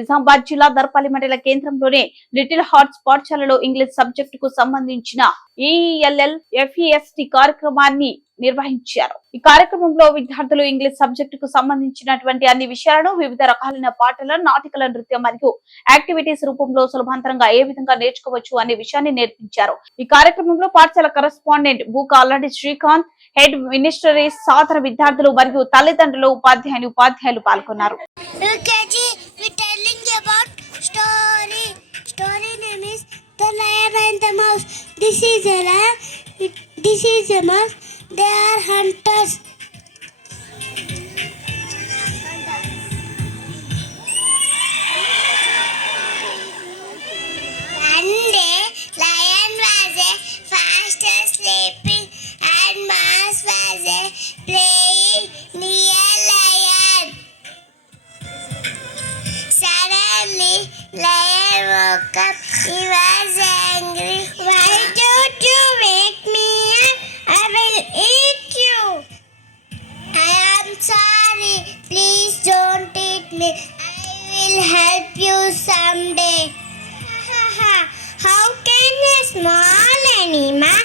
నిజామాబాద్ జిల్లా దర్పల్లి మండల కేంద్రంలోని లిటిల్ హార్ట్స్ పాఠశాలలో ఇంగ్లీష్ సబ్జెక్టు కు సంబంధించిన ఈఎల్ఎల్ ఎఫ్ఈఎస్టి కార్యక్రమాన్ని నిర్వహించారు. ఈ కార్యక్రమంలో విద్యార్థులు ఇంగ్లీష్ సబ్జెక్టు కు సంబంధించినటువంటి అన్ని విషయాలను వివిధ రకాలైన పాటల, నాటికల, నృత్యం మరియు యాక్టివిటీస్ రూపంలో సులభంతరంగా ఏ విధంగా నేర్చుకోవచ్చు అనే విషయాన్ని నేర్పించారు. ఈ కార్యక్రమంలో పాఠశాల కరెస్పాండెంట్ బూకా అల్లాడి శ్రీకాంత్, హెడ్ మినిస్టరీస్, సాధారణ విద్యార్థులు మరియు తల్లిదండ్రులు, ఉపాధ్యాయులు పాల్గొన్నారు. Story name is The Lion and the Mouse. This is a lion. This is a mouse. They are hunters. One day, lion was a fast sleeping, and mouse was a playing near lion. Suddenly, lion woke up. He was angry. Why don't you wake me up? I will eat you. I am sorry. Please don't eat me. I will help you someday. How can a small animal